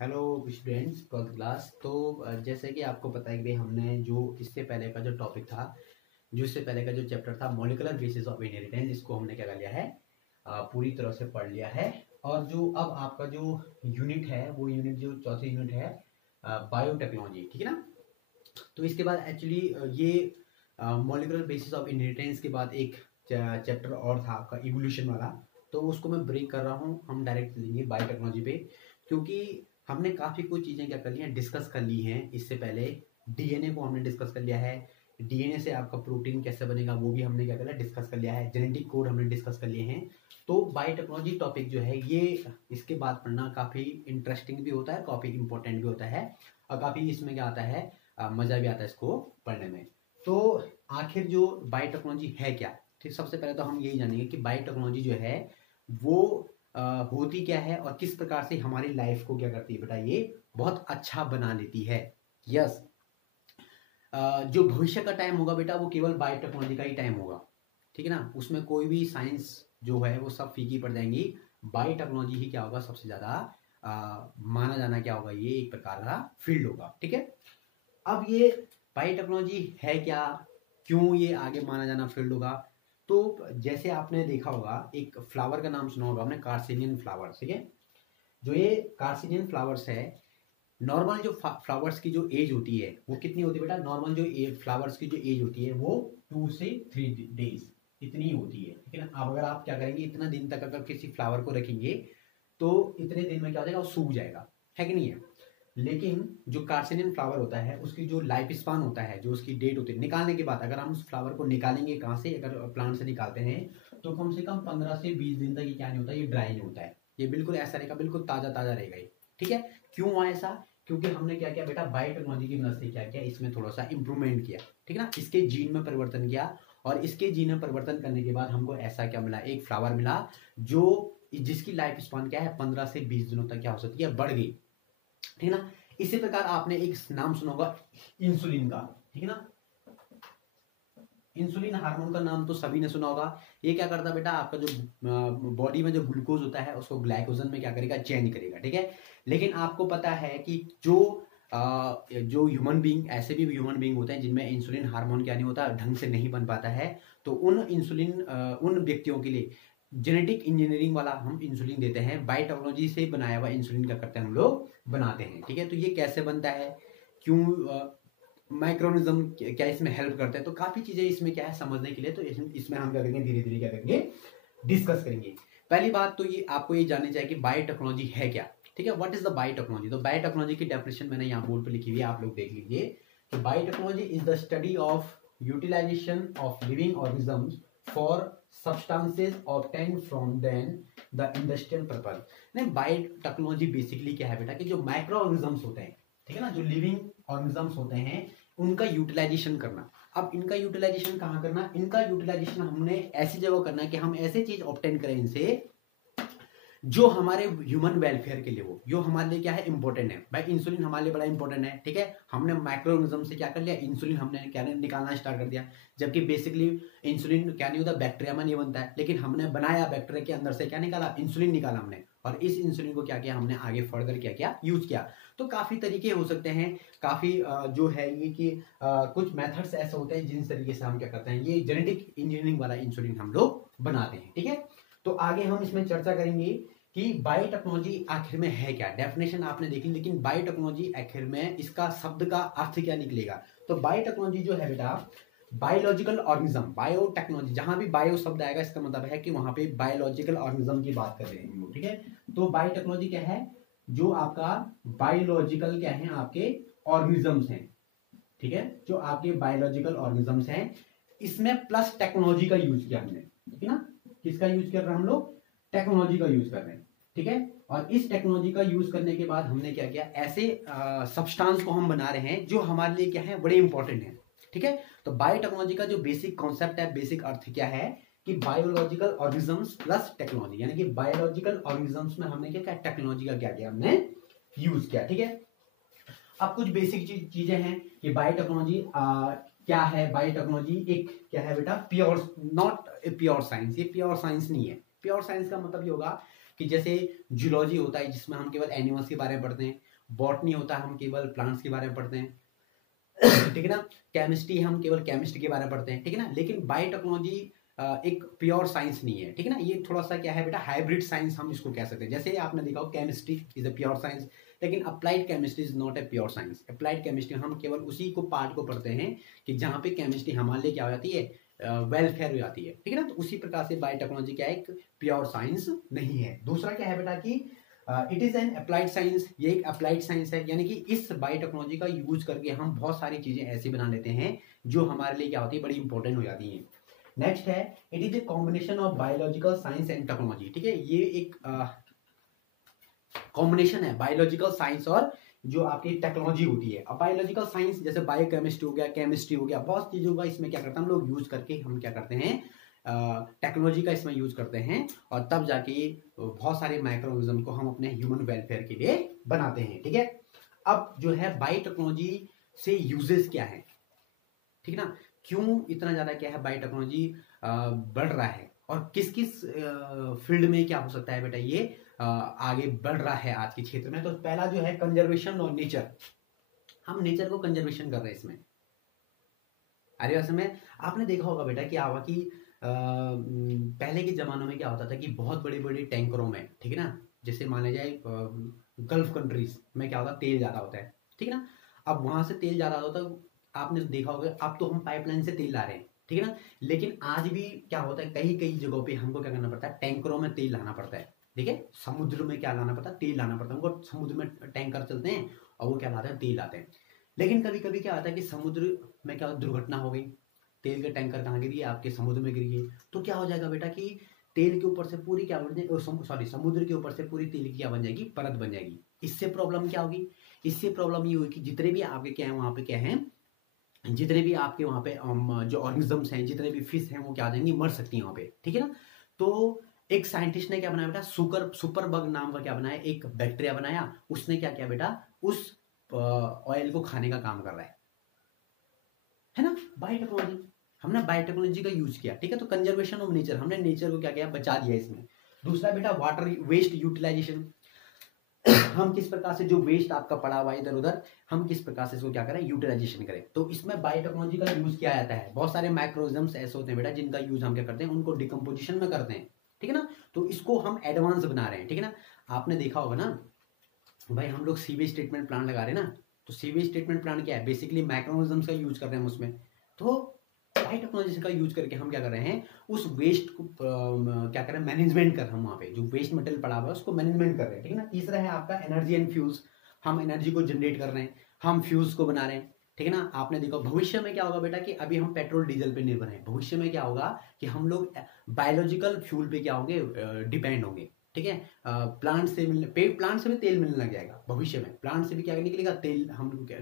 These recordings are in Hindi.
Hello students, 12th class. तो जैसे कि आपको पता है कि भाई हमने जो इससे पहले का जो टॉपिक था, जो इससे पहले का जो चैप्टर था मॉलिक्यूलर बेसिस ऑफ इनहेरिटेंस, इसको हमने क्या कर लिया है, पूरी तरह से पढ़ लिया है। और जो अब आपका जो यूनिट है, वो यूनिट जो चौथी यूनिट है, बायोटेक्नोलॉजी, ठीक है ना। तो इसके बाद एक्चुअली ये मॉलिक्यूलर बेसिस ऑफ इनहेरिटेंस के बाद एक चैप्टर और था आपका इवोल्यूशन वाला। तो उसको मैं ब्रेक कर रहा हूँ, हम डायरेक्ट चलेंगे बायोटेक्नोलॉजी पे, क्योंकि हमने काफ़ी कुछ चीज़ें क्या कर ली हैं, डिस्कस कर ली हैं इससे पहले। डीएनए को हमने डिस्कस कर लिया है, डीएनए से आपका प्रोटीन कैसे बनेगा वो भी हमने क्या कर लिया, डिस्कस कर लिया है। जेनेटिक कोड हमने डिस्कस कर लिए हैं। तो बायोटेक्नोलॉजी टॉपिक जो है ये, इसके बाद पढ़ना काफ़ी इंटरेस्टिंग भी होता है, काफ़ी इंपॉर्टेंट भी होता है, और काफ़ी इसमें क्या आता है, मज़ा भी आता है इसको पढ़ने में। तो आखिर जो बायोटेक्नोलॉजी है क्या, ठीक। सबसे पहले तो हम यही जानेंगे कि बायोटेक्नोलॉजी जो है वो होती क्या है और किस प्रकार से हमारी लाइफ को क्या करती है बेटा, ये बहुत अच्छा बना लेती है। यस, जो भविष्य का टाइम होगा बेटा, वो केवल बायोटेक्नोलॉजी का ही टाइम होगा, ठीक है ना। उसमें कोई भी साइंस जो है वो सब फीकी पड़ जाएंगी। बायोटेक्नोलॉजी ही क्या होगा, सबसे ज़्यादा माना जाना क्या होगा, ये एक प्रकार का फील्ड होगा, ठीक है। अब ये बायोटेक्नोलॉजी है क्या, क्यों ये आगे माना जाना फील्ड होगा। तो जैसे आपने देखा होगा, एक फ्लावर का नाम सुना होगा आपने, कार्सिनियन फ्लावर्स, ठीक है। जो ये कार्सिनियन फ्लावर्स है, नॉर्मल जो फ्लावर्स की जो एज होती है वो कितनी होती है बेटा, नॉर्मल जो फ्लावर्स की जो एज होती है वो 2 से 3 डेज इतनी होती है, ठीक है ना। अब अगर आप क्या करेंगे, इतना दिन तक अगर किसी फ्लावर को रखेंगे तो इतने दिन में क्या हो जाएगा, वो सूख जाएगा, है कि नहीं है। लेकिन जो कार्सिनियन फ्लावर होता है उसकी जो लाइफ स्पान होता है, जो उसकी डेट होती है निकालने के बाद, अगर हम उस फ्लावर को निकालेंगे कहाँ से, अगर प्लांट से निकालते हैं, तो कम से कम 15 से 20 दिन तक ये क्या नहीं होता, ये ड्राई नहीं होता है। ये बिल्कुल ऐसा रहेगा, बिल्कुल ताजा ताजा रहेगा ये, ठीक है। क्यों हुआ ऐसा, क्योंकि हमने क्या किया बेटा, बायोटेक्नोलॉजी की मदद से क्या किया, इसमें थोड़ा सा इंप्रूवमेंट किया, ठीक है ना। इसके जीन में परिवर्तन किया, और इसके जीन में परिवर्तन करने के बाद हमको ऐसा क्या मिला, एक फ्लावर मिला जो, जिसकी लाइफ स्पान क्या है, 15 से 20 दिनों तक क्या हो सकती है, बढ़ गई, ठीक है ना। इसी प्रकार आपने एक नाम सुना होगा इंसुलिन का, ठीक है ना। इंसुलिन हार्मोन का नाम तो सभी ने सुना होगा। ये क्या करता है बेटा, आपका जो बॉडी में जो ग्लूकोज होता है उसको ग्लाइकोजन में क्या करेगा, चेंज करेगा, ठीक है। लेकिन आपको पता है कि जो ह्यूमन बींग, ऐसे भी ह्यूमन बींग होते हैं जिनमें इंसुलिन हार्मोन क्या नहीं होता, ढंग से नहीं बन पाता है। तो उन व्यक्तियों के लिए जेनेटिक इंजीनियरिंग वाला हम इंसुलिन देते हैं। बायोटेक्नोलॉजी से बनाया हुआ इंसुलिन क्या करते हैं, हम लोग बनाते हैं, ठीक है। तो ये कैसे बनता है, क्यों, माइक्रोनिज्म क्या इसमें हेल्प करते हैं, तो काफी चीजें इसमें क्या है समझने के लिए। तो इसमें हम क्या करेंगे, धीरे धीरे क्या करेंगे, डिस्कस करेंगे। पहली बात तो ये आपको ये जाननी चाहिए कि बायोटेक्नोलॉजी है क्या, ठीक है। What is the biotechnology. तो बायोटेक्नोलॉजी की डेफिनेशन मैंने यहाँ बोर्ड पे लिखी हुई है, आप लोग देख लीजिए कि biotechnology is the study of utilization of living organisms for substances obtained from then the industrial purpose. नहीं, बायोटेक्नोलॉजी बेसिकली क्या है बेटा, कि जो माइक्रो ऑर्गेनिजम्स होते हैं, ठीक है ना, जो लिविंग ऑर्गेनिजम्स होते हैं, उनका यूटिलाइजेशन करना। अब इनका यूटिलाइजेशन कहाँ करना, इनका यूटिलाइजेशन हमने ऐसी जगह करना है कि हम ऐसे चीज ऑब्टेन करें इनसे जो हमारे ह्यूमन वेलफेयर के लिए हो, जो हमारे लिए क्या है, इंपॉर्टेंट है। भाई इंसुलिन हमारे लिए बड़ा इंपॉर्टेंट है, ठीक है। हमने माइक्रोऑर्गेनिज्म से क्या कर लिया, इंसुलिन हमने क्या निकालना स्टार्ट कर दिया। जबकि बेसिकली इंसुलिन क्या नहीं होता, बैक्टीरिया में नहीं बनता है, लेकिन हमने बनाया बैक्टीरिया के अंदर से क्या निकाला, इंसुलिन निकाला हमने। और इस इंसुलिन को क्या किया हमने, आगे फर्दर क्या किया, यूज किया। तो काफी तरीके हो सकते हैं, काफी जो है ये कि कुछ मेथड्स ऐसे होते हैं जिन तरीके से हम क्या करते हैं, ये जेनेटिक इंजीनियरिंग वाला इंसुलिन हम लोग बनाते हैं, ठीक है। तो आगे हम इसमें चर्चा करेंगे कि बायोटेक्नोलॉजी आखिर में है क्या। डेफिनेशन आपने देखी, लेकिन बायोटेक्नोलॉजी आखिर में इसका शब्द का अर्थ क्या निकलेगा। तो बायोटेक्नोलॉजी जो है बेटा, बायोलॉजिकल ऑर्गेनिज्म, बायोटेक्नोलॉजी, जहां भी बायो शब्द आएगा इसका मतलब है कि वहां पे बायोलॉजिकल ऑर्गेनिज्म की बात कर रहे हैं हम लोग, ठीक है। तो बायोटेक्नोलॉजी क्या है, जो आपका बायोलॉजिकल क्या है, आपके ऑर्गेनिजम्स हैं, ठीक है, जो आपके बायोलॉजिकल ऑर्गेनिजम्स हैं। इसमें प्लस टेक्नोलॉजी का यूज किया हमने, ठीक है ना। किसका यूज कर रहे हैं हम लोग, टेक्नोलॉजी का यूज कर रहे हैं, ठीक है। और इस टेक्नोलॉजी का यूज करने के बाद हमने क्या किया, ऐसे सब्सटेंस को हम बना रहे हैं जो हमारे लिए क्या है, बड़े इंपॉर्टेंट है, ठीक है। तो बायोटेक्नोलॉजी का जो बेसिक कॉन्सेप्ट है, बेसिक अर्थ क्या है कि बायोलॉजिकल ऑर्गेनिजम्स प्लस टेक्नोलॉजी, यानी कि बायोलॉजिकल ऑर्गेनिजम्स में हमने क्या किया, टेक्नोलॉजी का क्या किया, हमने यूज किया, ठीक है। अब कुछ बेसिक चीजें हैं कि बायोटेक्नोलॉजी क्या है। बायोटेक्नोलॉजी एक क्या है बेटा, pure, not a pure science. ये प्योर साइंस नहीं है। प्योर साइंस का मतलब ये होगा कि जैसे जूलॉजी होता है जिसमें हम केवल एनिमल्स के बारे में पढ़ते हैं, बॉटनी होता है हम केवल प्लांट्स के बारे में पढ़ते हैं, ठीक है ना, केमिस्ट्री हम केवल केमिस्ट्री के बारे में पढ़ते हैं, ठीक है ना। लेकिन बायोटेक्नोलॉजी एक प्योर साइंस नहीं है, ठीक है ना, ये थोड़ा सा क्या है बेटा, हाइब्रिड साइंस हम इसको कह सकते हैं। जैसे आपने देखा हो chemistry is a pure science, लेकिन applied chemistry is not a pure science. Applied chemistry हम केवल उसी को पार्ट को पढ़ते हैं कि जहाँ पे केमिस्ट्री हमारे लिए क्या हो जाती है, वेलफेयर हो जाती है, ठीक है ना। तो उसी प्रकार से बायोटेक्नोलॉजी क्या है, एक प्योर साइंस नहीं है। दूसरा क्या है बेटा कि it is an applied science, ये एक अप्लाइड साइंस है, यानी कि इस बायोटेक्नोलॉजी का यूज करके हम बहुत सारी चीजें ऐसी बना लेते हैं जो हमारे लिए क्या होती है, बड़ी इंपॉर्टेंट हो जाती हैं। नेक्स्ट है it is a combination of biological science and technology, ठीक है, ये एक कॉम्बिनेशन है बायोलॉजिकल साइंस और जो आपकी टेक्नोलॉजी होती है। अब बायोलॉजिकल साइंस जैसे बायोकेमिस्ट्री हो गया, केमिस्ट्री हो गया, बहुत चीजों का इसमें क्या करते हैं हम लोग यूज करके हम क्या करते हैं, टेक्नोलॉजी का इसमें यूज करते हैं, और तब जाके बहुत सारे माइक्रोऑर्गेनिज्म को हम अपने ह्यूमन वेलफेयर के लिए बनाते हैं, ठीक है। अब जो है बायोटेक्नोलॉजी से यूजेस क्या है, ठीक है ना, क्यों इतना ज्यादा क्या है बायोटेक्नोलॉजी बढ़ रहा है, और किस किस फील्ड में क्या हो सकता है बेटा ये आगे बढ़ रहा है आज के क्षेत्र में। तो पहला जो है कंजर्वेशन और नेचर, हम नेचर को कंजर्वेशन कर रहे हैं इसमें। अरे वैसे में आपने देखा होगा बेटा क्या हुआ कि पहले के जमानों में क्या होता था कि बहुत बड़े बड़े टैंकरों में, ठीक है ना, जैसे मान लिया जाए गल्फ कंट्रीज में क्या होता है, तेल ज्यादा होता है, ठीक है ना। अब वहां से तेल ज्यादा होता है, आपने देखा होगा, अब तो हम पाइपलाइन से तेल ला रहे हैं, ठीक है ना, लेकिन आज भी क्या होता है कई कई जगहों पे हमको क्या करना पड़ता है, टैंकरों में तेल लाना पड़ता है, ठीक है। समुद्र में क्या लाना पड़ता है, तेल लाना पड़ता है उनको, समुद्र में टैंकर चलते हैं और वो क्या लाते हैं, तेल लाते हैं। लेकिन कभी कभी क्या होता है कि समुद्र में क्या दुर्घटना हो गई, तेल के टैंकर कहाँ गिरी, आपके समुद्र में गिर गई, तो क्या हो जाएगा बेटा कि तेल के ऊपर से पूरी क्या बन जाएगी, सॉरी समुद्र के ऊपर से पूरी तेल की क्या बन जाएगी, परत बन जाएगी। इससे प्रॉब्लम क्या होगी, इससे प्रॉब्लम ये हुई कि जितने भी आपके क्या है वहां पे क्या है, जितने भी आपके वहां पे जो ऑर्गेनिजम्स हैं, जितने भी फिश हैं, वो क्या आ जाएंगी, मर सकती हैं वहां पे, ठीक है ना। तो एक साइंटिस्ट ने क्या बनाया बेटा, सुपर बग नाम का क्या बनाया, एक बैक्टीरिया बनाया, उसने क्या किया बेटा, उस ऑयल को खाने का काम कर रहा है ना। बायोटेक्नोलॉजी, हमने बायोटेक्नोलॉजी का यूज किया, ठीक है। तो कंजर्वेशन ऑफ नेचर, हमने नेचर को क्या किया, बचा दिया इसमें। दूसरा बेटा वाटर वेस्ट यूटिलाइजेशन, हम किस प्रकार से जो वेस्ट आपका पड़ा हुआ इधर उधर, हम किस प्रकार से इसको क्या करें, यूटिलाइजेशन करें। तो इसमें बायोटेक्नोलॉजी का यूज किया जाता है। बहुत सारे माइक्रोऑर्गेनिज्म्स ऐसे होते हैं बेटा जिनका यूज हम क्या करते हैं, उनको डिकम्पोजिशन में करते हैं, ठीक है ना। तो इसको हम एडवांस बना रहे हैं, ठीक है ना। आपने देखा होगा ना भाई, हम लोग सीवेज ट्रीटमेंट प्लांट लगा रहे हैं ना, तो सीवेज ट्रीटमेंट प्लांट क्या है, बेसिकली माइक्रोऑर्गेनिज्म्स का यूज कर रहे हैं उसमें। तो बायोटेक्नोलॉजी का यूज करके हम क्या कर रहे हैं, उस वेस्ट को क्या कर रहे हैं, मैनेजमेंट कर रहे हैं, वहां पे जो वेस्ट मटेरियल पड़ा हुआ है उसको मैनेजमेंट कर रहे हैं, ठीक है ना। तीसरा है आपका एनर्जी एंड फ्यूल्स, हम एनर्जी को जनरेट कर रहे हैं, हम फ्यूल्स को बना रहे हैं, ठीक है ना। आपने देखा भविष्य में क्या होगा बेटा कि अभी हम पेट्रोल डीजल पे निर्भर हैं, भविष्य में क्या होगा कि हम लोग बायोलॉजिकल फ्यूल पे क्या होंगे, डिपेंड होंगे, ठीक है। प्लांट से मिलने, प्लांट से भी तेल मिलने लग जाएगा भविष्य में, प्लांट से भी क्या निकलेगा, तेल हम क्या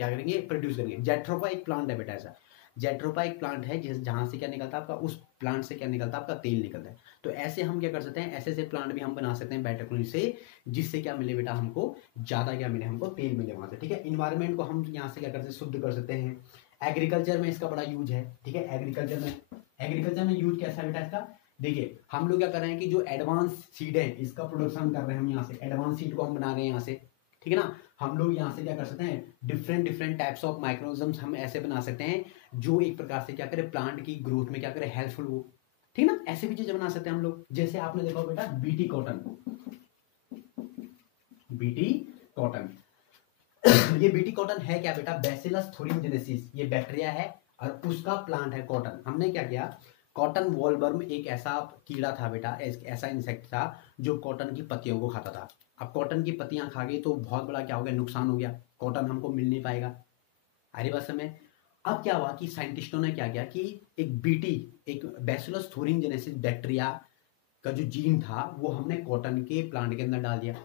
करेंगे, प्रोड्यूस करेंगे। जेट्रोफा एक प्लांट है बेटा ऐसा, जेट्रोफा एक प्लांट है जहां से क्या निकलता है आपका, उस प्लांट से क्या निकलता है आपका, तेल निकलता है। तो ऐसे हम क्या कर सकते हैं, ऐसे ऐसे प्लांट भी हम बना सकते हैं बायोटेक्नोलॉजी से, जिससे क्या मिले बेटा, हमको ज्यादा क्या मिले, हमको तेल मिले वहां से, ठीक है। इन्वायरमेंट को हम यहाँ से क्या करते हैं, शुद्ध कर सकते हैं। एग्रीकल्चर में इसका बड़ा यूज है, ठीक है। एग्रीकल्चर में यूज कैसा है बेटा इसका, देखिए हम लोग क्या कर रहे हैं कि जो एडवांस सीड है इसका प्रोडक्शन कर रहे हैं हम, यहाँ से एडवांस सीड को हम बना रहे हैं यहाँ से, ठीक है ना। हम लोग यहाँ से क्या कर सकते हैं, डिफरेंट डिफरेंट टाइप्स ऑफ माइक्रोऑर्गेनिज्म्स हम ऐसे बना सकते हैं जो एक प्रकार से क्या करे, प्लांट की ग्रोथ में क्या करे, हेल्पफुल हो, ठीक है ना। ऐसे भी चीजें बना सकते हैं हम लोग। जैसे आपने देखा बेटा बीटी कॉटन, बीटी कॉटन ये बीटी कॉटन है क्या बेटा, बैसिलस थोरिनजेनेसिस, ये बैक्टीरिया है और उसका प्लांट है कॉटन। हमने क्या किया, कॉटन वॉलवर्म एक ऐसा कीड़ा था बेटा, ऐसा इंसेक्ट था जो कॉटन की पत्तियों को खाता था। अब कॉटन की पत्तियां खा गई तो बहुत बड़ा क्या हो गया, नुकसान हो गया, कॉटन हमको मिल नहीं पाएगा। अरे बस में अब क्या हुआ कि साइंटिस्टों ने क्या किया कि एक बीटी, एक बैसिलस थोरिनजेनेसिस बैक्टीरिया का जो जीन था वो हमने कॉटन के प्लांट के अंदर डाल दिया।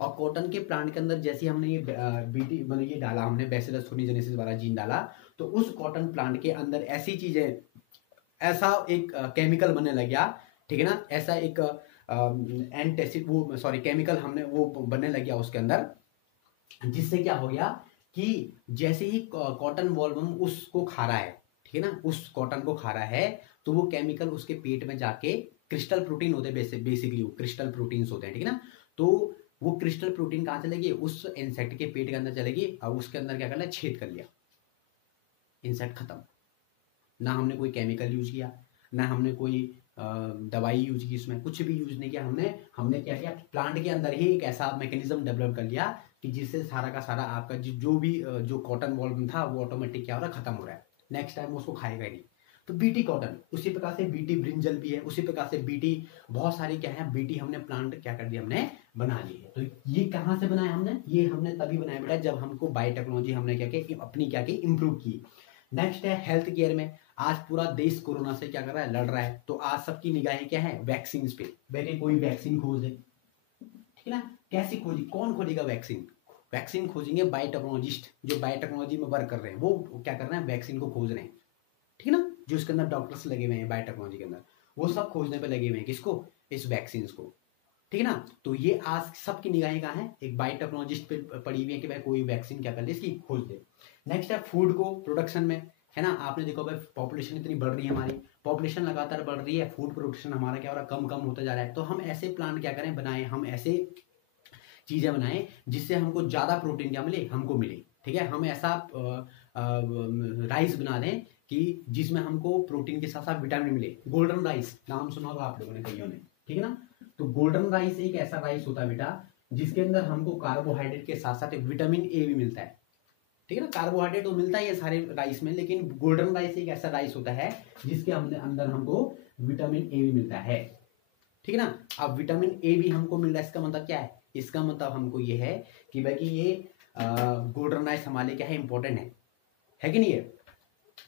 और कॉटन के प्लांट के अंदर जैसे हमने ये बीटी मतलब ये डाला, हमने बैसिलस थोरिनजेनेसिस वाला जीन डाला, तो उस कॉटन प्लांट के अंदर ऐसी चीजें, ऐसा एक केमिकल बनने लग गया, ठीक है ना, ऐसा एक एंटासिड वो सॉरी केमिकल हमने वो बनने लग गया उसके अंदर, जिससे क्या हो गया कि जैसे ही कॉटन वॉल्वम उसको खा रहा है, ठीक है ना, उस कॉटन को खा रहा है, तो वो केमिकल उसके पेट में जाके क्रिस्टल प्रोटीन होते हैं, बेसिकली वो क्रिस्टल प्रोटीन्स होते हैं, ठीक है ना। तो वो क्रिस्टल प्रोटीन कहाँ चलेगी, उस इंसेक्ट के पेट के अंदर चलेगी और उसके अंदर क्या कर लिया, छेद कर लिया, इंसेक्ट खत्म। ना हमने कोई केमिकल यूज किया, ना हमने कोई दवाई यूज की, इसमें कुछ भी यूज नहीं किया हमने क्या किया, प्लांट के अंदर ही एक ऐसा मैकेनिज्म डेवलप कर लिया कि जिससे सारा का सारा आपका जो भी जो कॉटन बॉल था वो ऑटोमेटिक क्या हो रहा है, खत्म हो रहा है, नेक्स्ट टाइम उसको खाएगा ही नहीं। तो बीटी कॉटन, उसी प्रकार से बीटी ब्रिंजल भी है, उसी प्रकार से बीटी बहुत सारी क्या है, बीटी हमने प्लांट क्या कर दिया, हमने बना ली है। तो ये कहाँ से बनाया हमने, ये हमने तभी बनाया बेटा जब हमको बायोटेक्नोलॉजी हमने क्या किया, अपनी क्या की इंप्रूव की। नेक्स्ट है हेल्थ केयर में, आज पूरा देश कोरोना से क्या कर रहा है, लड़ रहा है। तो आज सबकी निगाहें क्या है, वैक्सीन पे, बेटे कोई वैक्सीन खोज दे, ठीक है ना। कैसी खोजी, कौन खोजेगा वैक्सीन, वैक्सीन खोजेंगे बायोटेक्नोलॉजिस्ट, जो बायोटेक्नोलॉजी में वर्क कर रहे हैं, वो क्या कर रहे हैं, वैक्सीन को खोज रहे हैं, ठीक है ना। जो इसके अंदर डॉक्टर्स लगे हुए हैं बायोटेक्नोलॉजी के अंदर, वो सब खोजने पे लगे हुए हैं, किसको, इस वैक्सीन को, ठीक है ना। तो ये आज सबकी निगाहें कहाँ है, एक बायोटेक्नोलॉजिस्ट पे पड़ी हुई है कि भाई कोई वैक्सीन क्या कर ले, इसकी खोज दे। नेक्स्ट है फूड को प्रोडक्शन में, है ना। आपने देखो भाई पॉपुलेशन इतनी बढ़ रही है, हमारी पॉपुलेशन लगातार बढ़ रही है, फूड प्रोडक्शन हमारा क्या हो रहा है, कम कम होता जा रहा है। तो हम ऐसे प्लान क्या करें, बनाएं, हम ऐसे चीजें बनाएं जिससे हमको ज्यादा प्रोटीन क्या मिले, हमको मिले, ठीक है। हम ऐसा राइस बना दें कि जिसमें हमको प्रोटीन के साथ साथ विटामिन मिले। गोल्डन राइस नाम सुना होगा आप लोगों ने कईयों ने, ठीक है ना। तो गोल्डन राइस एक ऐसा राइस होता है बेटा जिसके अंदर हमको कार्बोहाइड्रेट के साथ साथ विटामिन ए भी मिलता है, ठीक है ना। कार्बोहाइड्रेट तो मिलता ही है सारे राइस में, लेकिन गोल्डन राइस एक ऐसा राइस होता है जिसके अंदर हमको विटामिन ए भी मिलता है, ठीक है ना। अब विटामिन ए भी हमको मिल रहा है, इसका मतलब क्या है, इसका मतलब हमको ये है कि भाई ये गोल्डन राइस हमारे लिए क्या है, इंपॉर्टेंट है कि नहीं है।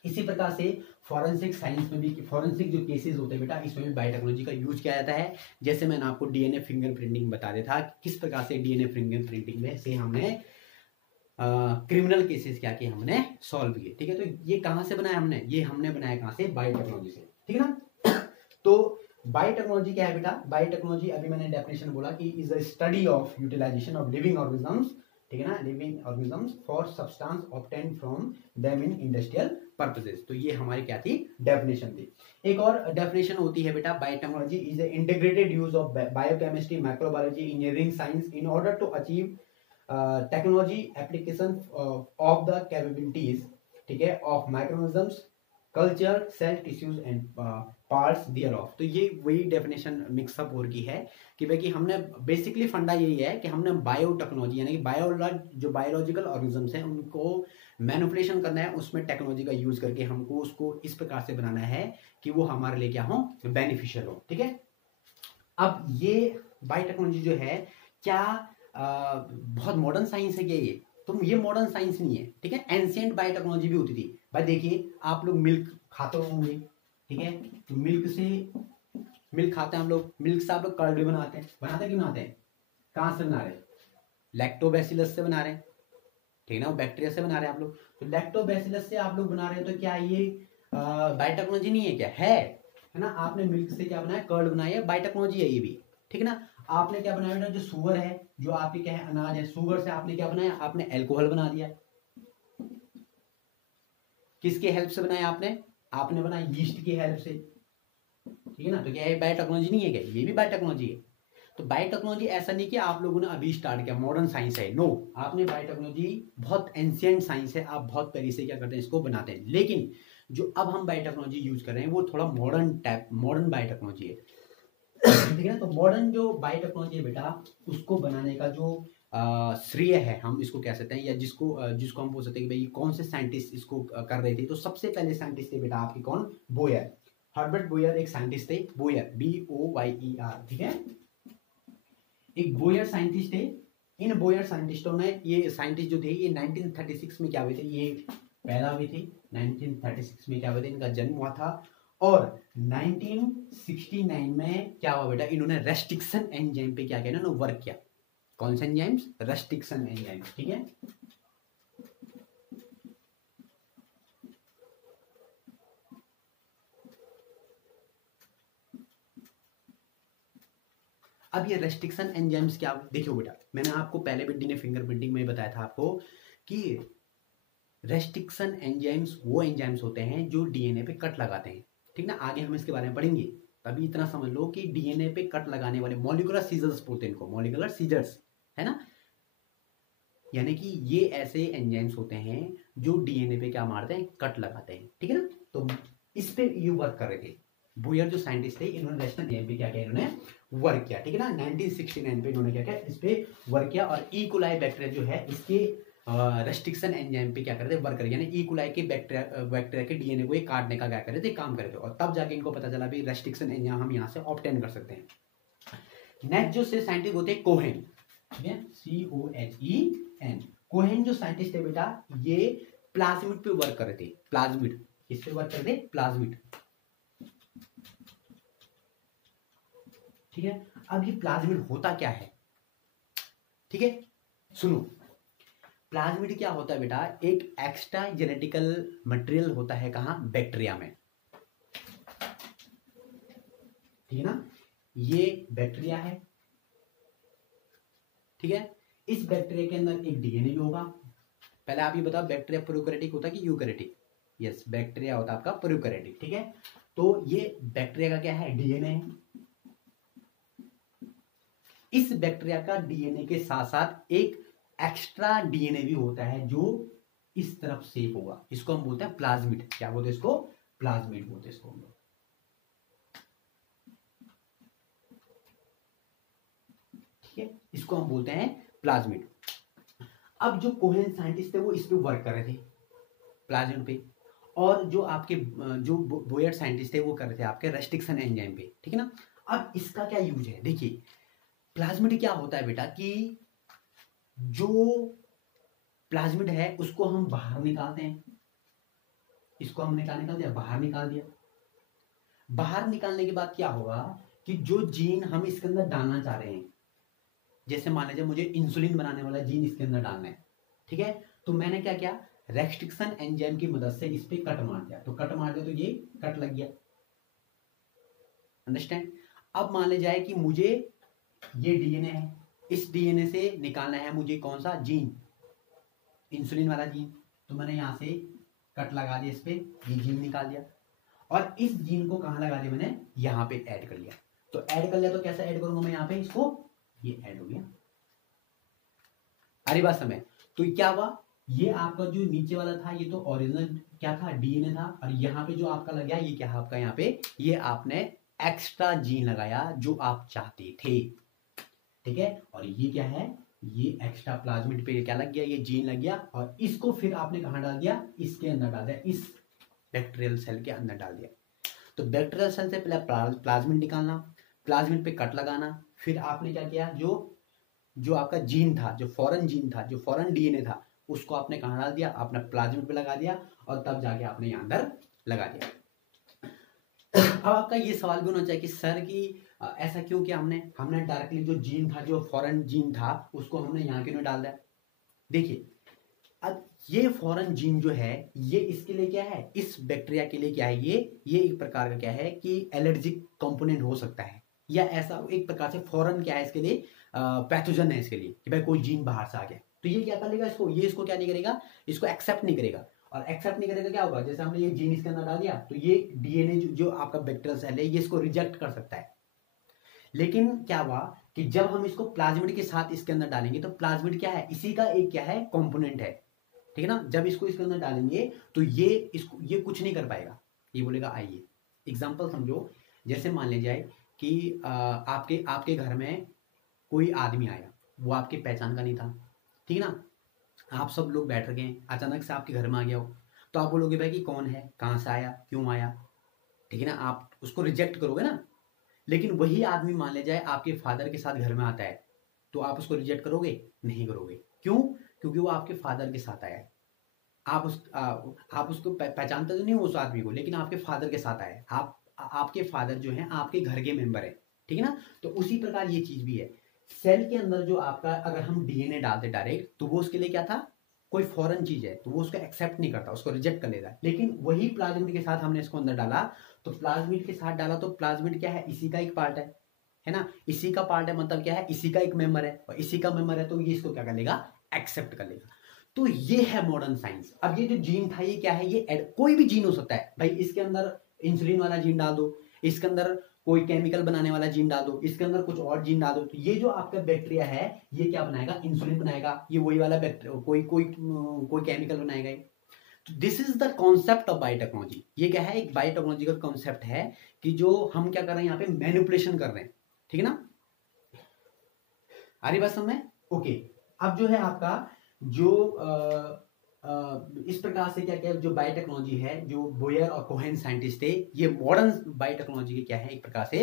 इसी प्रकार से फॉरेंसिक साइंस में भी, फॉरेंसिक जो केसेस होते हैं बेटा, इसमें भी बायोटेक्नोलॉजी का यूज किया जाता है। जैसे मैंने आपको डीएनए फिंगरप्रिंटिंग बता दिया था, किस प्रकार से डीएनए फिंगरप्रिंटिंग में से हमने क्रिमिनल केसेस क्या किए, हमने सॉल्व किए, ठीक है। तो ये कहाँ से बनाया हमने, ये हमने बनाया कहाँ से, बायोटेक्नोलॉजी से, ठीक है ना। तो बायोटेक्नोलॉजी क्या है बेटा, बायोटेक्नोलॉजी अभी मैंने डेफिनेशन बोला कि is the study of utilization of living organisms, ठीक है ना, living organisms for substance obtained from them in industrial purposes. तो ये हमारी क्या थी, डेफिनेशन थी। एक और डेफिनेशन होती है बेटा, biotechnology is the integrated use of biochemistry, microbiology, engineering science in order to achieve technology application of the capabilities, ठीक है, of microorganisms, culture, cell, tissues and parts thereof. तो ये वही डेफिनेशन मिक्सअप और की है कि भाई कि हमने बेसिकली फंडा यही है कि हमने बायोटेक्नोलॉजी यानी कि जो बायोलॉजिकल ऑर्गेनिजम्स हैं उनको मैनिपुलेशन करना है, उसमें टेक्नोलॉजी का यूज करके हमको उसको इस प्रकार से बनाना है कि वो हमारे लिए क्या हो, बेनिफिशियल हो, ठीक है। अब ये बायोटेक्नोलॉजी जो है क्या बहुत मॉडर्न साइंस है क्या ये, तो ये मॉडर्न साइंस नहीं है, ठीक है। एंशिएंट बायोटेक्नोलॉजी भी होती थी भाई। देखिए आप लोग मिल्क खाते होंगे, ठीक है, तो मिल्क खाते हैं हम लोग, मिल्क से आप लोग कर्ड भी बनाते कि बनाते हैं, कहाँ से बना रहे हैं, लैक्टोबैसिलस से बना रहे हैं, ठीक है ना, वो बैक्टीरिया से बना रहे हैं आप लोग। तो लैक्टोबैसिलस से आप लोग बना रहे हैं, तो क्या ये बायोटेक्नोलॉजी नहीं है क्या, है ना। आपने मिल्क से क्या बनाया, कर्ड बनाया, बायोटेक्नोलॉजी है ये भी, ठीक है ना। आपने क्या बनाया, जो शुगर है, जो आपके क्या है, अनाज है, शुगर से आपने क्या बनाया, आपने अल्कोहल बना दिया। किसके हेल्प से बनाया आपने बनाया यीस्ट की हेल्प से, ठीक है ना। तो क्या है, बायोटेक्नोलॉजी नहीं है क्या, ये भी बायोटेक्नोलॉजी है। तो बायोटेक्नोलॉजी ऐसा नहीं कि आप लोगों ने अभी स्टार्ट किया, मॉडर्न साइंस है, नो। आपने बायोटेक्नोलॉजी बहुत एंशिएंट साइंस है, आप बहुत पहले से क्या करते हैं, इसको बनाते हैं। लेकिन जो अब हम बायोटेक्नोलॉजी यूज कर रहे हैं वो थोड़ा मॉडर्न बायोटेक्नोलॉजी है, ठीक है ना। तो मॉडर्न जो बायोटेक्नोलॉजी है बेटा, उसको बनाने का जो श्रेय है, हम इसको कह सकते हैं, या जिसको हम बोल सकते हैं कि भाई कौन से साइंटिस्ट इसको कर रहे थे। तो सबसे पहले साइंटिस्ट थे बेटा आपके कौन, बोयर, हर्बर्ट बोयर एक साइंटिस्ट थे, बोयर BOYER, ठीक है, एक बोयर साइंटिस्ट थे। इन बोयर साइंटिस्टों ने, ये साइंटिस्ट जो थे ये 1936 में क्या हुए थे, ये पैदा हुए थे 1936 में, क्या हुए थे, इनका जन्म हुआ था। और 1969 में क्या हुआ बेटा, इन्होंने रेस्ट्रिक्शन एंजाइम पे क्या किया, इन्होंने वर्क किया। कौन से एंजाइम्स, रेस्ट्रिक्शन एंजाइम्स, ठीक है। अब ये रेस्ट्रिक्शन एंजाइम्स क्या, देखियो बेटा, मैंने आपको पहले भी डीएनए फिंगरप्रिंटिंग में बताया था आपको कि रेस्ट्रिक्शन एंजाइम्स वो एंजाइम्स होते हैं जो डीएनए पे कट लगाते हैं, ठीक ना। आगे हम इसके बारे में पढ़ेंगे, तभी इतना समझ लो कि डीएनए पे कट लगाने वाले मॉलिक्यूलर सीजर्स बोलते हैं इनको, मॉलिक्यूलर सीजर्स, है ना। यानी कि ये ऐसे एंजाइम्स होते हैं जो डीएनए पे क्या मारते हैं, कट लगाते हैं, ठीक है ना। तो इस पे ये वर्क कर रहे थे बोयर जो साइंटिस्ट थे, इन्होंने रेस्टन एंजाइम पे क्या किया, इन्होंने वर्क किया, ठीक है ना। 1969 पे इन्होंने क्या किया, इस पे वर्क किया। और ई कोलाई बैक्टीरिया जो है इसके रेस्ट्रिक्शन एंजाइम पे क्या करते थे, वर्क कर, यानी ई कोलाई के बैक्टीरिया के डीएनए को काटने का क्या करे थे, काम करे थे। और तब जाके इनको पता चला भी रेस्ट्रिक्शन एंजाइम हम यहाँ से ऑब्टेन कर सकते हैं। नेक्स्ट जो से साइंटिस्ट होते हैं कोहेन, ठीक है, COHEN। कोहेन जो साइंटिस्ट है बेटा, ये प्लाज्मिड पे वर्क कर रहे थे। प्लाज्मिड, किस पे वर्क करते, प्लाज्मिड, ठीक है। अब ये प्लाज्मिड होता क्या है, ठीक है, सुनो। प्लाज्मिड क्या होता है बेटा, एक एक्स्ट्रा जेनेटिकल मटेरियल होता है, कहां, बैक्टीरिया में, ठीक है ना। ये बैक्टीरिया है, ठीक है। इस बैक्टीरिया के अंदर एक डीएनए भी होगा। पहले आप ये बताओ, बैक्टीरिया प्रोकैरियोटिक होता है कि यूकैरियोटिक? यस, बैक्टीरिया होता है आपका प्रोकैरियोटिक, ठीक है। तो ये बैक्टीरिया का क्या है, डीएनए है। इस बैक्टीरिया का डीएनए के साथ साथ एक एक्स्ट्रा डीएनए भी होता है जो इस तरफ सेफ होगा। इसको हम बोलते हैं प्लाज्मिड। क्या बोलते हैं इसको, प्लाज्मिड बोलते हैं इसको हम लोग, ठीक है। इसको हम बोलते हैं प्लाज्मिड। अब जो कोहेन साइंटिस्ट थे वो इस पे वर्क कर रहे थे, प्लाज्मिड पे। और जो आपके जो बोयर साइंटिस्ट थे वो कर रहे थे आपके रेस्ट्रिक्शन एंजाइम पे, ठीक है ना। अब इसका क्या यूज है, देखिए प्लाज्मिड क्या होता है बेटा कि जो प्लाज्मिड है उसको हम बाहर निकालते हैं। इसको हमने क्या निकाल दिया, बाहर निकाल दिया। बाहर निकालने के बाद क्या होगा कि जो जीन हम इसके अंदर डालना चाह रहे हैं, जैसे मान लीजिए मुझे इंसुलिन बनाने वाला जीन इसके अंदर डालना है, ठीक है। तो मैंने क्या किया, रेस्ट्रिक्शन एंजाइम की मदद से इस पे कट मार दिया। तो कट मार दिया तो ये कट लग गया, अंडरस्टैंड। अब मान ले जाए कि मुझे ये डीएनए है, इस डीएनए से निकालना है मुझे कौन सा जीन, इंसुलिन वाला जीन। तो मैंने यहां से कट लगा दिया, इस पे ये जीन निकाल दिया। और इस जीन को कहां लगा दिया, मैंने यहां पे ऐड कर लिया। तो ऐड कर लिया तो कैसे ऐड करूंगा मैं, यहां पे इसको, ये ऐड हो गया। अरे बात समय। तो क्या हुआ, ये आपका जो नीचे वाला था ये तो ओरिजिनल क्या था, डीएनए था। और यहाँ पे जो आपका लग गया ये क्या है आपका, यहाँ पे ये आपने एक्स्ट्रा जीन लगाया जो आप चाहते थे, ठीक है। और ये क्या है, ये एक्स्ट्रा प्लाज्मिड पे क्या लग गया, ये जीन लग गया। और इसको फिर आपने कहां डाल दिया, इसके अंदर डाल दिया, इस बैक्टीरियल सेल के अंदर डाल दिया। तो बैक्टीरियल सेल से पहले प्लाज्मिड निकालना, प्लाज्मिड पे कट लगाना, फिर आपने क्या किया, जो आपका जीन था, जो फॉरेन जीन था, जो फॉरेन डीएनए था, उसको आपने कहां डाल दिया, आपने प्लाज्मिड पे लगा दिया। और तब जाके आपने यहां अंदर लगा दिया। अब आपका ये सवाल भी होना चाहिए कि सर की ऐसा क्यों किया हमने डायरेक्टली जो जीन था, जो फॉरेन जीन था, उसको हमने यहाँ क्यों नहीं डाल दिया। देखिए अब ये फॉरेन जीन जो है ये इसके लिए क्या है, इस बैक्टीरिया के लिए क्या है, ये एक प्रकार का क्या है कि एलर्जिक कंपोनेंट हो सकता है, या ऐसा एक प्रकार से फॉरेन क्या है इसके लिए, पैथोजन है इसके लिए, कि भाई कोई जीन बाहर से आ गया। तो ये क्या कर लेगा, इसको क्या नहीं करेगा, इसको एक्सेप्ट नहीं करेगा। और एक्सेप्ट नहीं करेगा क्या होगा, जैसे हमने ये जीन इसके अंदर डाल दिया तो ये डीएनए जो आपका बैक्टीरियल सेल है ये इसको रिजेक्ट कर सकता है। लेकिन क्या हुआ कि जब हम इसको प्लाज्मिड के साथ इसके अंदर डालेंगे, तो प्लाज्मिड क्या है, इसी का एक क्या है, कंपोनेंट है, ठीक है ना। जब इसको इसके अंदर डालेंगे तो ये कुछ नहीं कर पाएगा, ये बोलेगा आइए। एग्जाम्पल समझो, जैसे मान ले जाए कि आपके घर में कोई आदमी आया, वो आपके पहचान का नहीं था, ठीक है ना। आप सब लोग बैठ रखे हैं, अचानक से आपके घर में आ गया हो, तो आप बोलोगे भाई कि कौन है, कहाँ से आया, क्यों आया, ठीक है ना। आप उसको रिजेक्ट करोगे ना। लेकिन वही आदमी मान ले जाए आपके फादर के साथ घर में आता है, तो आप उसको रिजेक्ट करोगे, नहीं करोगे। क्यों, क्योंकि वो आपके फादर के साथ आया है। आप उसको पहचानते तो नहीं हो उस आदमी को, लेकिन आपके फादर के साथ आया है। आपके फादर जो है आपके घर के मेंबर है, ठीक है ना। तो उसी प्रकार ये चीज भी है, सेल के अंदर जो आपका अगर हम डीएनए डालते डायरेक्ट, तो वो उसके लिए क्या था, कोई फॉरेन चीज है, तो वो उसको एक्सेप्ट नहीं करता, उसको रिजेक्ट कर लेता। लेकिन वही प्लाज्मिड के साथ हमने इसको अंदर डाला, तो प्लाज्मिड के साथ डाला तो प्लाज्मिड क्या है, इसी का एक पार्ट है ना। इसी का पार्ट है मतलब क्या है, इसी का एक मेंबर है, और इसी का मेंबर है तो ये इसको क्या कर लेगा, एक्सेप्ट कर लेगा। तो ये है मॉडर्न साइंस। अब ये जो जीन था ये क्या है, ये कोई भी जीन हो सकता है भाई। इसके अंदर इंसुलिन वाला जीन डाल दो, इसके अंदर कोई केमिकल बनाने वाला जीन डाल दो, इसके अंदर कुछ और जीन डाल दो, तो ये जो आपका बैक्टीरिया है ये क्या बनाएगा, इंसुलिन बनाएगा, ये वही वाला बैक्टीरिया कोई कोई कोई केमिकल बनाएगा। तो this is the concept of biotechnology. ये क्या है, एक बायोटेक्नोलॉजी का कॉन्सेप्ट है कि जो हम क्या कर रहे हैं यहाँ पे, मैनिपुलेशन कर रहे हैं, ठीक है ना। आ रही बात समझ में? ओके, अब जो है आपका जो इस प्रकार से क्या क्या जो बायोटेक्नोलॉजी है, जो बोयर और कोहेन साइंटिस्ट थे, ये मॉडर्न बायोटेक्नोलॉजी के क्या है, एक प्रकार से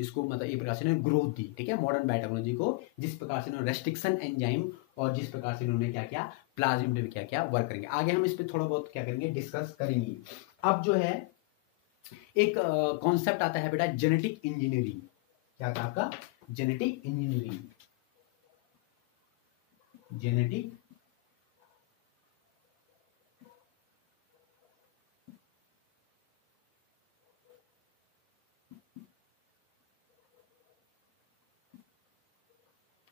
इसको मतलब एक प्रकार से इन्होंने ग्रोथ दी, ठीक है, मॉडर्न बायोटेक्नोलॉजी को, जिस प्रकार से इन्होंने रेस्ट्रिक्शन एंजाइम और जिस प्रकार से इन्होंने क्या किया, प्लाज्मिड में क्या क्या वर्क करेंगे। आगे हम इस पे थोड़ा बहुत क्या करेंगे, डिस्कस करेंगे। अब जो है एक कॉन्सेप्ट आता है बेटा, जेनेटिक इंजीनियरिंग। क्या था आपका, genetic engineering. Genetic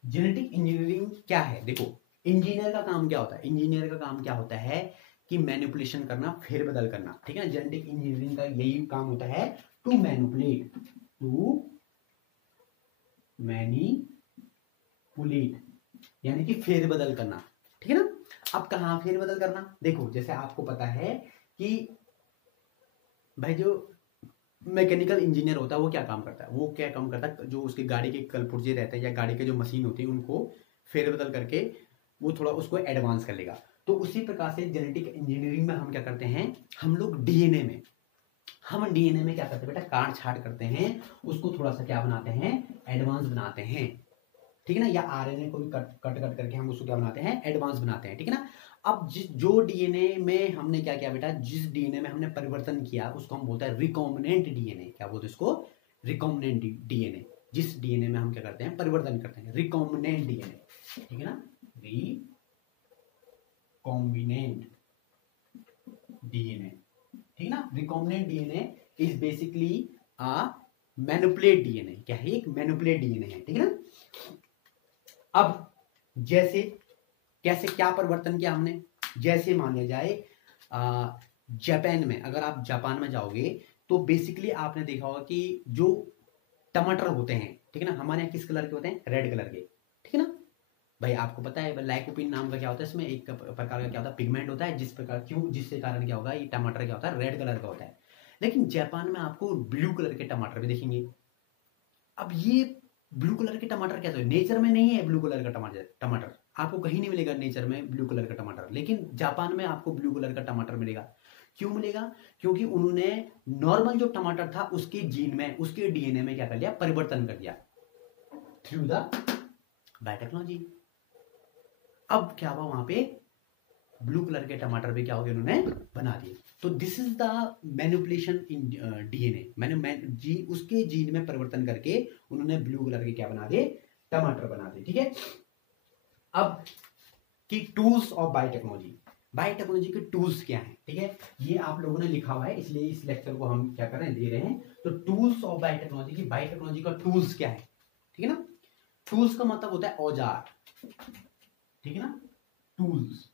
genetic engineering क्या है, देखो इंजीनियर का काम क्या होता है, इंजीनियर का काम क्या होता है कि मैनिपुलेशन करना, फेरबदल करना, ठीक है ना। जेनेटिक इंजीनियरिंग का यही काम होता है, टू मैनिपुलेट, टू मैनिपुलेट यानी कि फेरबदल करना, ठीक है ना। अब कहां फेरबदल करना, देखो जैसे आपको पता है कि भाई जो मैकेनिकल इंजीनियर होता है वो क्या काम करता है, वो क्या काम करता है, जो उसके गाड़ी के कलपुर्जे रहते हैं या गाड़ी के जो मशीन होती है उनको फेरबदल करके वो थोड़ा उसको एडवांस कर लेगा। तो उसी प्रकार से जेनेटिक इंजीनियरिंग में हम क्या करते हैं, हम लोग डीएनए में क्या करते हैं बेटा, काट छाट करते हैं, उसको थोड़ा सा क्या बनाते हैं, एडवांस बनाते हैं, ठीक है ना। या आरएनए को भी कट करके हम उसको क्या बनाते हैं, एडवांस बनाते हैं, ठीक है ना। अब जो डीएनए में हमने क्या किया बेटा, जिस डीएनए में हमने परिवर्तन किया उसको हम बोलते हैं रिकॉम्बिनेंट डीएनए। क्या बोलते हैं इसको, रिकॉम्बिनेंट डीएनए। जिस डीएनए में हम क्या करते हैं, परिवर्तन करते हैं, रिकॉम्बिनेंट डीएनए, ठीक है ना, रिकॉम्बिनेंट डीएनए, ठीक है ना। Recombinant DNA is basically a manipulate DNA. क्या है, एक मैनिपुलेट डीएनए है, ठीक है ना। अब जैसे कैसे क्या परिवर्तन किया हमने, जैसे मान लिया जाए जापान में, अगर आप जापान में जाओगे तो बेसिकली आपने देखा होगा कि जो टमाटर होते हैं, ठीक है ना, हमारे यहाँ किस कलर के होते हैं, रेड कलर के, ठीक है ना। भाई आपको पता है लाइकोपिन नाम का क्या होता है, इसमें एक प्रकार का क्या होता है, पिगमेंट होता है, जिस प्रकार क्यों जिसके कारण क्या होगा, ये टमाटर क्या होता है, रेड कलर का होता है। लेकिन जापान में आपको ब्लू कलर के टमाटर भी देखेंगे। अब ये ब्लू कलर के टमाटर कैसे, नेचर में नहीं है ब्लू कलर का टमाटर आपको कहीं नहीं मिलेगा नेचर में ब्लू कलर का टमाटर, लेकिन जापान में आपको ब्लू कलर का टमाटर मिलेगा। क्यों मिलेगा, क्योंकि उन्होंने नॉर्मल जो टमाटर था उसके जीन में, उसके डीएनए में क्या कर लिया, परिवर्तन कर दिया थ्रू द बायोटेक्नोलॉजी। अब क्या हुआ, वहां पे ब्लू कलर के टमाटर भी क्या हो गए, उन्होंने बना दिए। तो this is the manipulation in DNA, मैंने जी उसके जीन में परिवर्तन करके उन्होंने ब्लू कलर के क्या बना दिए, टमाटर बना दिए, ठीक है। अब की टूल्स ऑफ बायोटेक्नोलॉजी, बायोटेक्नोलॉजी के टूल्स क्या हैं, ठीक है, ये आप लोगों ने लिखा हुआ है, इसलिए इस लेक्चर को हम क्या कर रहे हैं, दे रहे हैं। तो टूल्स ऑफ बायोटेक्नोलॉजी की, बायोटेक्नोलॉजी का टूल्स क्या है, ठीक है ना। टूल्स का मतलब होता है औजार, ठीक है ना, टूल्स।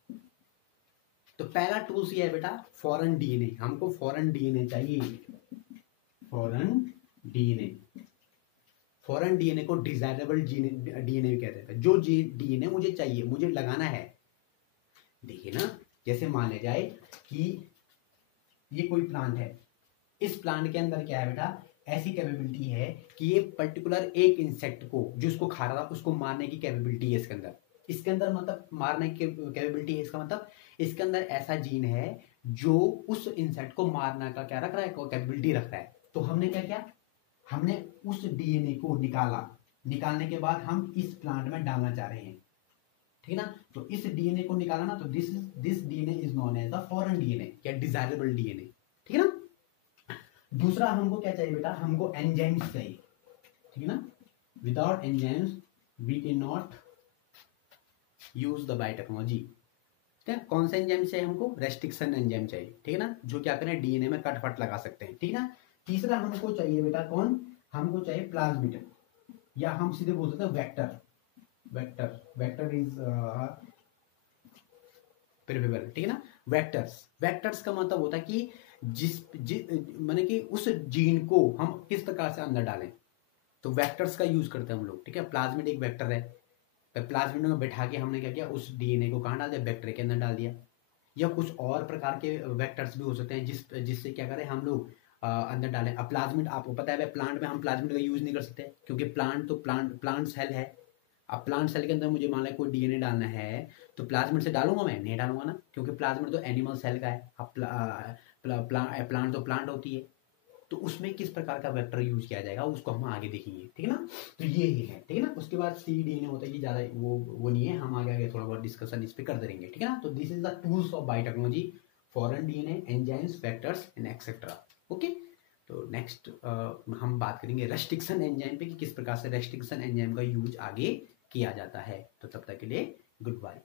तो पहला टूल्स ये है बेटा, फॉरेन डीएनए। हमको फॉरेन डीएनए चाहिए, फॉरेन डीएनए। फॉरेन डीएनए को डिजायरेबल डीएनए कहते हैं। जो डीएनए मुझे चाहिए, मुझे लगाना है, देखिए ना, जैसे मान लिया जाए कि ये कोई प्लांट है, इस प्लांट के अंदर क्या है बेटा, ऐसी कैपेबिलिटी है कि ये पर्टिकुलर एक इंसेक्ट को जो उसको खा रहा था उसको मारने की कैपेबिलिटी है इसके अंदर। इसके अंदर मतलब मारने की कैपेबिलिटी है, इसका मतलब इसके अंदर ऐसा जीन है जो उस इंसेक्ट को मारने का क्या रख रहा है, कैपेबिलिटी रखता है। तो हमने क्या किया, हमने उस डीएनए को निकाला, निकालने के बाद हम इस प्लांट में डालना चाह रहे हैं, ठीक है ना। तो इस डीएनए को निकाला ना, तो this DNA is known as the foreign DNA या डिजायरेबल डीएनए, ठीक है ना। दूसरा हमको क्या चाहिए बेटा, हमको एंजाइम्स चाहिए, ठीक है ना। Without enzymes we can not use the biotechnology. ठीक है, कौन सा एंजाइम चाहिए हमको, रेस्ट्रिक्शन एंजाइम चाहिए, ठीक है ना, जो क्या करें, डीएनए में कट फट लगा सकते हैं, ठीक है ना। तीसरा हमको चाहिए बेटा कौन, हमको चाहिए प्लाज्मिड, या हम सीधे बोल सकते हैं वेक्टर। वेक्टर इज प्रिफरेबल, ठीक है ना। वेक्टर्स का मतलब होता है कि माने कि उस जीन को हम किस प्रकार से अंदर डालें, तो वेक्टर्स का यूज करते हैं हम लोग, ठीक है। प्लाज्मिड एक वेक्टर है, प्लाज्मिड में बैठा के हमने क्या किया, उस डीएनए को कहाँ डाल दिया, वेक्टर के अंदर डाल दिया। या कुछ और प्रकार के वेक्टर्स भी हो सकते हैं जिससे क्या करें हम लोग अंदर डालें। अब प्लाज्मिड आपको पता है प्लांट में हम प्लाज्मिड का यूज नहीं कर सकते, क्योंकि प्लांट सेल है। अब प्लांट सेल के अंदर मुझे मान लिया कोई डीएनए डालना है, तो प्लाज्मिड से डालूंगा मैं, नहीं डालूंगा ना, क्योंकि प्लाज्मिड तो एनिमल सेल का है। अब प्लांट तो प्लांट होती है, तो उसमें किस प्रकार का वेक्टर यूज किया जाएगा उसको हम आगे देखेंगे, ठीक है ना। तो ये ही है, ठीक है ना। उसके बाद सी डीएनए होता है, ये ज़्यादा वो नहीं है, हम आगे आगे थोड़ा बहुत डिस्कशन इस पर करते रहेंगे, ठीक है ना। तो this is the tools of biotechnology, foreign DNA, enzymes, vectors and etcetera. Okay, तो नेक्स्ट हम बात करेंगे रेस्ट्रिक्शन एंजाइम पे कि किस प्रकार से रेस्ट्रिक्शन एंजाइम का यूज आगे किया जाता है। तो तब तक के लिए गुड बाय।